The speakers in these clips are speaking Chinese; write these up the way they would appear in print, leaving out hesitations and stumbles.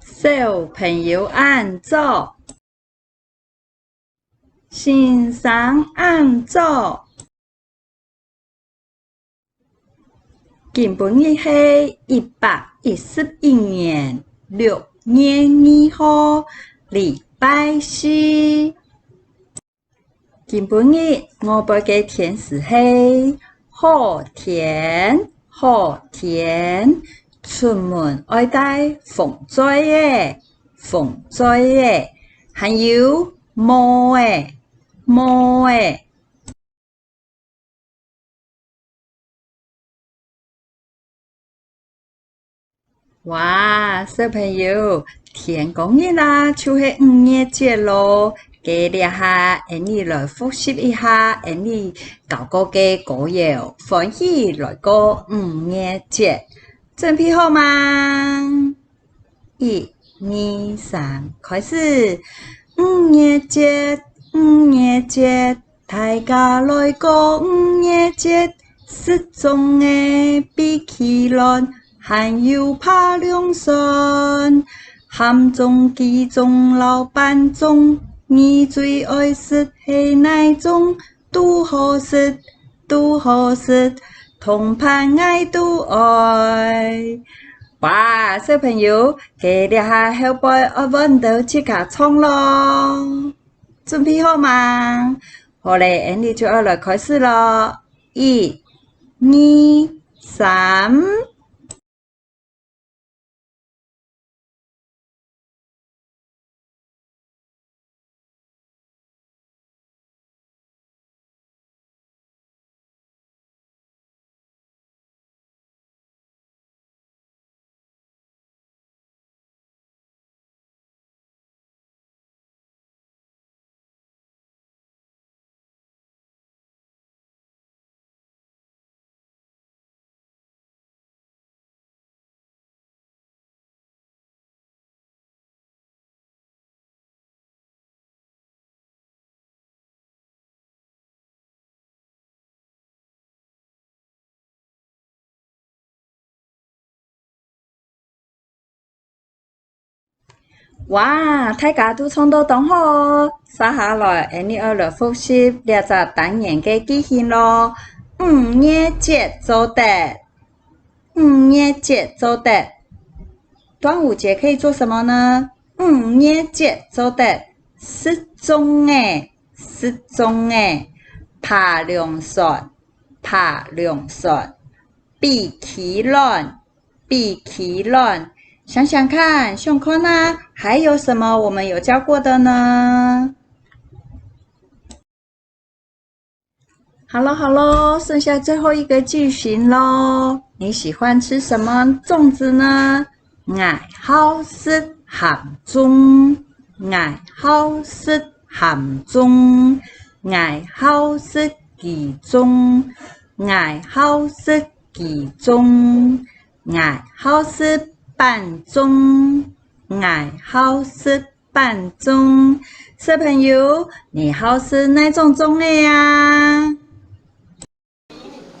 小朋友按做，先生按做。今本日是111年6月2号，礼拜四。今本日我背嘅天时是好天，好天。出门要带防水嘅，防水嘅，还有帽嘅，帽嘅。哇，小朋友，天公日啦，就是5月节咯。今日下，你来复习一下，你教过嘅歌谣，欢喜来过5月节，准备好吗？1、2、3，开始。5月节，5月节，大家来过5月节，失踪的比起乱。还有爬梁山，汉中、冀中、老板中，你最爱食是哪种？拄好食，拄好食，同伴爱拄爱。哇，小朋友，今日下后背我揾到自家唱咯，准备好吗？好嘞，你就要来开始咯。1、2、3。哇，大家都唱到同好哦！接下来，你要来复习这个单元嘅记型咯。5月节做得，5月节做得。端午节可以做什么呢？5月节做得失踪诶，失踪诶，爬梁山，爬梁山，比起乱，比起乱。想想看，熊空呢？还有什么我们有教过的呢？好了好了，剩下最后一个句型咯。你喜欢吃什么粽子呢？爱好食鹹粽，愛好食鹹粽，愛好食雞粽，愛好食雞粽，愛好食板粽，愛好食板粽。小朋友，你好吃哪种粽的呀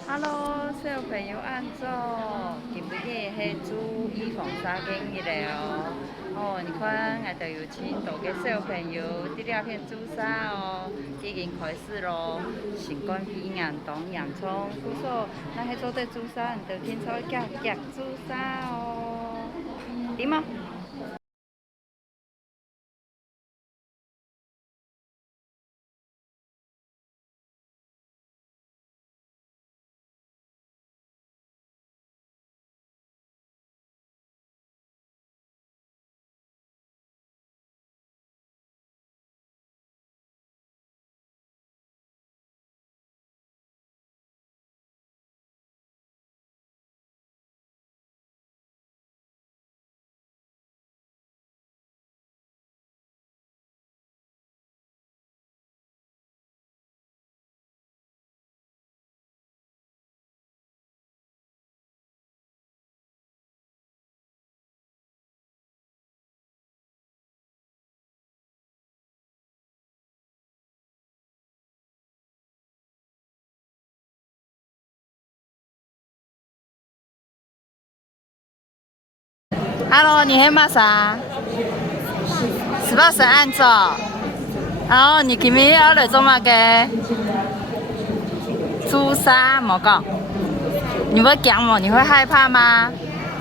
？Hello，小朋友安坐，今日是煮预防沙给你了哦。你看，我都有请多个小朋友在那边煮沙哦，已经开始咯。先讲比洋当洋葱，不说那还做得煮沙，你都听说夹夹煮沙哦，对吗？ Hello， 你喺乜啥？18歲按座。哦，你今日要嚟做乜嘅？朱砂冇講。你會驚嗎？你會害怕嗎？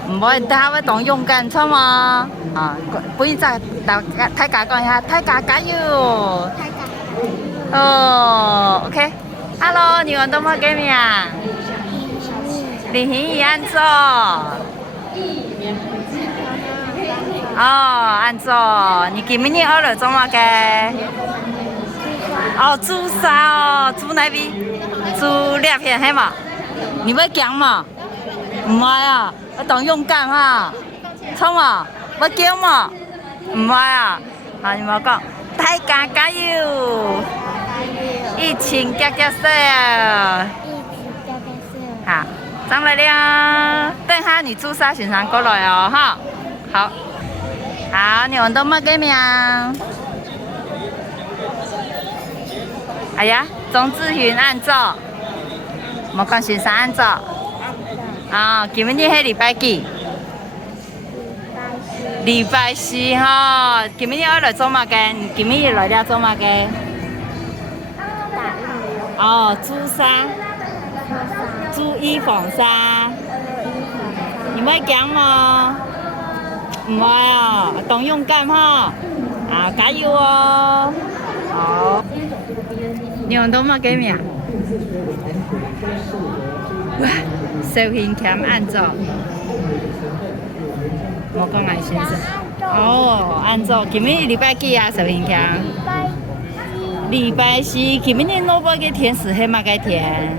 唔會，等下會當勇敢，錯嗎？啊，不如再大家講一下，大家加油！哦 ，OK。Hello， 你玩動物 game 呀？李欣怡按座。哦，按座。你今日要嚟做乜嘅？哦，朱砂哦，朱哪邊？朱兩片係嘛？你會驚嗎？唔會啊，我當勇敢哈，錯嘛？會驚嗎？唔會啊，好，你冇講，大家加油！一起加加油！好，上來了，等下你朱砂先生過來哦，哈，好，好，你玩到乜 game 呀？哎呀，鍾志雲按座。冇講先生按座。啊，今日係禮拜幾？禮拜四哈。今日要來做乜嘅？今日來了做乜嘅？哦，朱砂，朱衣防沙。你會驚嗎？唔會啊，當勇敢哈。啊，加油哦！好。你用到乜 game 呀？哇，小型鉗按座，我講愛先生。哦，按座，今日禮拜幾啊？小型鉗。禮拜四，今日蘿蔔嘅天是係乜嘅天？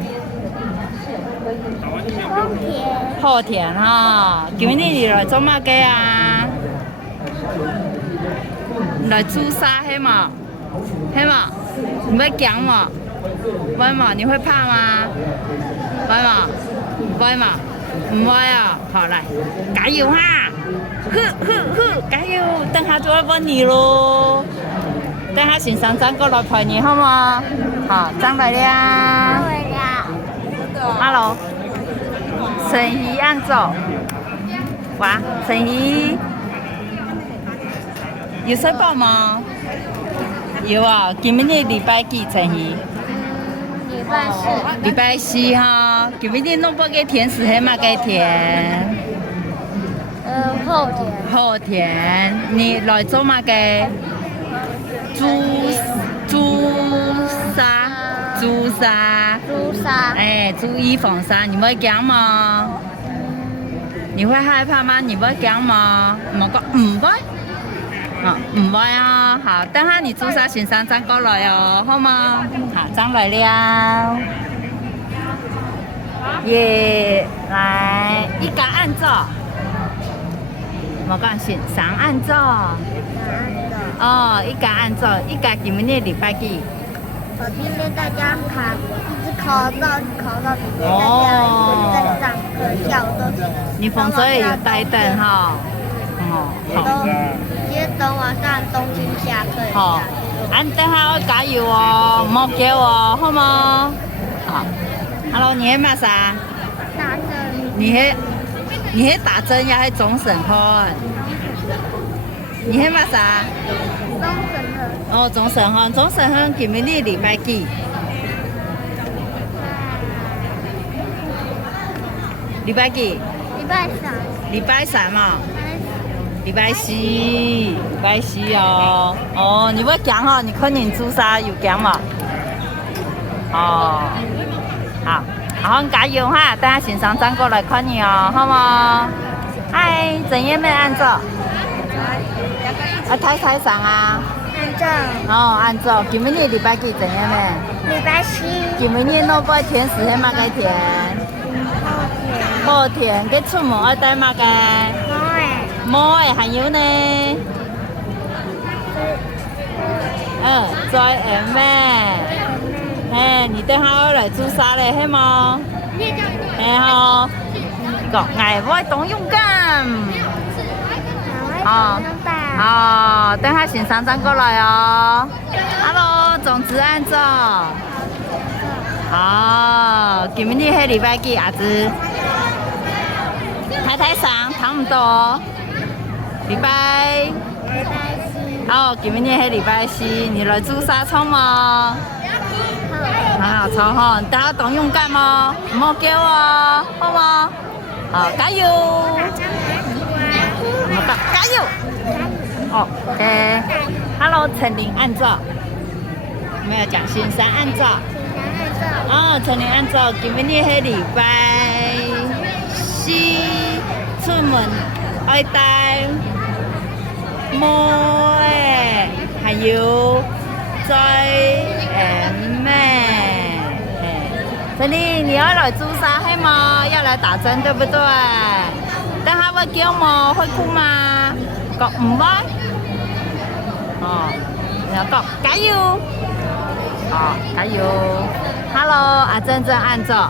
後天哈，今日你來做乜嘅啊？來朱砂係嘛？係嘛？你會驚嗎？會嗎？你會怕嗎？會嗎？會嗎？唔會啊！好來，加油哈！加油！等下就要揾你咯。等下先生過來陪你好嗎？好，上來了。Hello， 陳怡按座。哇，陳怡有睡飽嗎？有啊，今日禮拜幾陳怡？禮拜四哈，今日蘿蔔嘅天是係乜嘅天？後天。後天，你來做乜嘅？朱砂。哎，注意防曬，你會驚嗎？你會害怕嗎？你會驚嗎？冇講唔會。啊，唔會啊，好，等下你朱砂先生站過來哦，好嗎？好，站來了。耶，來，一家按座。冇講先生按座。哦，一家按座，一家今日禮拜幾？我今天在家一直考到明天在上課跳都。你phòng所以有帶燈哈？哦，好。今天等晚上東京下課。好，俺等下要加油哦，莫叫哦，好嗎？好。Hello， 你喺乜啥？打針。你喺打針呀？喺總審判？你喺乜啥？總審判。哦，總審判，總審判今日禮拜幾？禮拜幾？禮拜三。禮拜三嘛？禮拜四哦。哦，你會驚哈？你肯定朱砂有驚嘛？哦，好，好加油哈！等下先生站過來看你哦，好嗎？嗨，怎樣沒按座？台上啊？按座。哦，按座。今日禮拜幾怎樣沒？禮拜四。今日蘿蔔天是係乜嘅天？後天。佢出門要帶乜嘅？冇誒，還有呢？再咩？哎，你等下要來朱砂嘞，係嗎？係吼。講愛我當勇敢。哦。哦，等下先生站過來哦。Hello， 總之按座。哦，今日係禮拜幾啊子？台上差唔多。礼拜。礼拜四。哦，今日係禮拜四，你來煮啥菜嗎？好炒吼，大家當勇敢哦，唔好叫哦，好嗎？好，加油！好的，加油！哦，OK。Hello，陈琳按照，沒有講先生按照。哦，陳琳按照，今日係禮拜四，出門愛帶毛誒，還有再妹。陳琳，你要來朱砂黑嗎？要來打針對不對？等下會叫嗎？會哭嗎？講唔會。哦，然後講加油。哦，加油。Hello， 阿珍珍按照。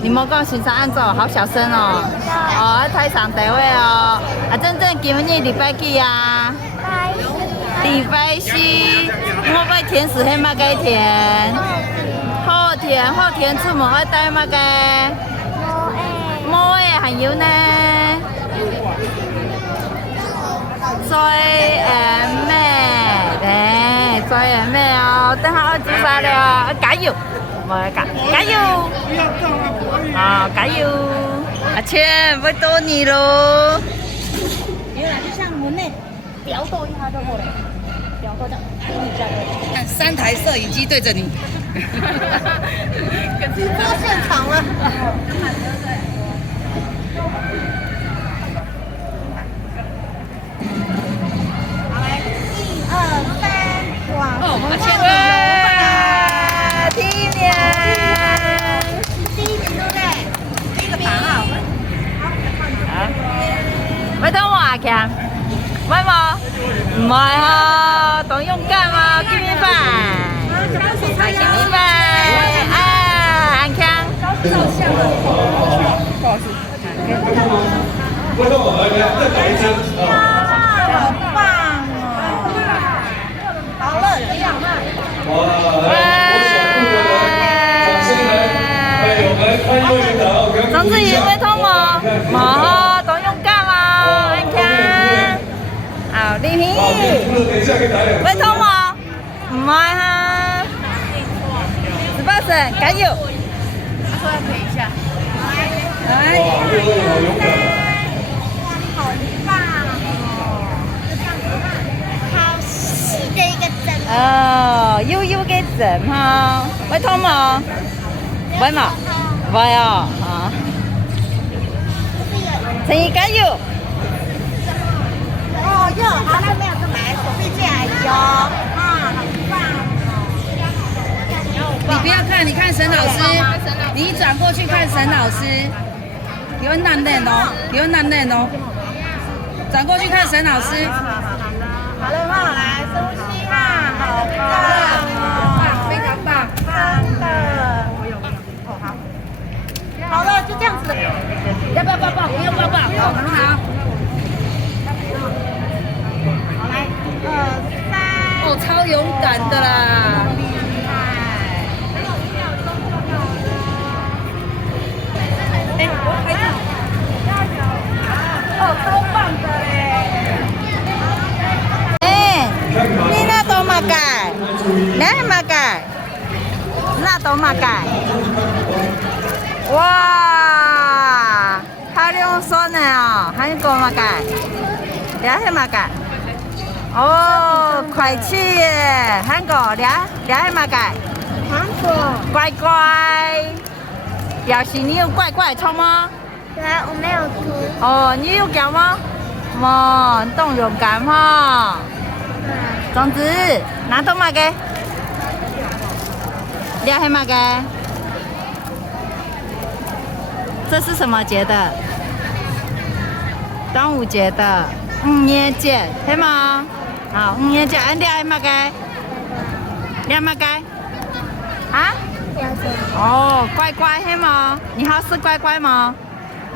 你冇講先生按照，好小聲哦。哦，台上地位哦。阿珍珍，今日禮拜幾啊？禮拜四。我買甜食係乜嘅甜？好甜出門愛帶乜嘅？毛誒，還有呢？最妹，最妹哦，等下我煮晒了，加油！我加油！啊，加油！阿千，不多你咯。没有啦，就像门内表抖一下就好了，表抖的。3台摄影机对着你，到现场了。1、2、3，哇！哦，阿千第一名，第1名对不对？第一个盘啊，喂，等我阿強，喂冇？唔係啊，當勇敢啊，give me five，give me five，啊，阿強。照相了，不好意思。观众朋友们，再打一针好棒哦！好了，这样嘛。哇，我想顾的人，掌声来，哎，我们欢迎院长，我们總之要喂通冇？冇好，當勇敢啊，阿強。好，李平。等一下给打2喂通冇？唔係啊。18歲，加油！他说要陪一下。哇，6位好勇敢。好棒哦！好细的一个针。哦，悠悠嘅針哈，喂通冇？喂冇？喂哦，啊！陳怡加油！哦，又好像没有这买手臂架有啊，好棒哦！你不要看，你看沈老师，你转过去看沈老师，有男人哦，有男人哦，转过去看沈老师。好了哈，来深呼吸哈，好棒哦，非常棒，真的。哦，好。好了，就这样子。要不要抱抱？不用抱抱，好，很好。好，来，1、2、3。哦，超勇敢的啦！哎，我拍照。哦，超棒的嘞！你那多嘛改？那嘛改？那多嘛改？哇，还用说呢哦，还有多嘛改？俩是嘛改？哦，快去耶！韩国俩是嘛改？韩国。乖乖，表示你有乖乖冲吗？来，我没有涂。哦，你有讲吗？冇，动勇敢哈。总之，拿到嘛嘅？俩是嘛嘅？这是什么节的？端午节的5月节，是吗？好，5月节，俺俩是嘛嘅？俩嘛嘅？啊？哦，乖乖是吗？你好是乖乖吗？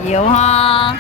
有哈。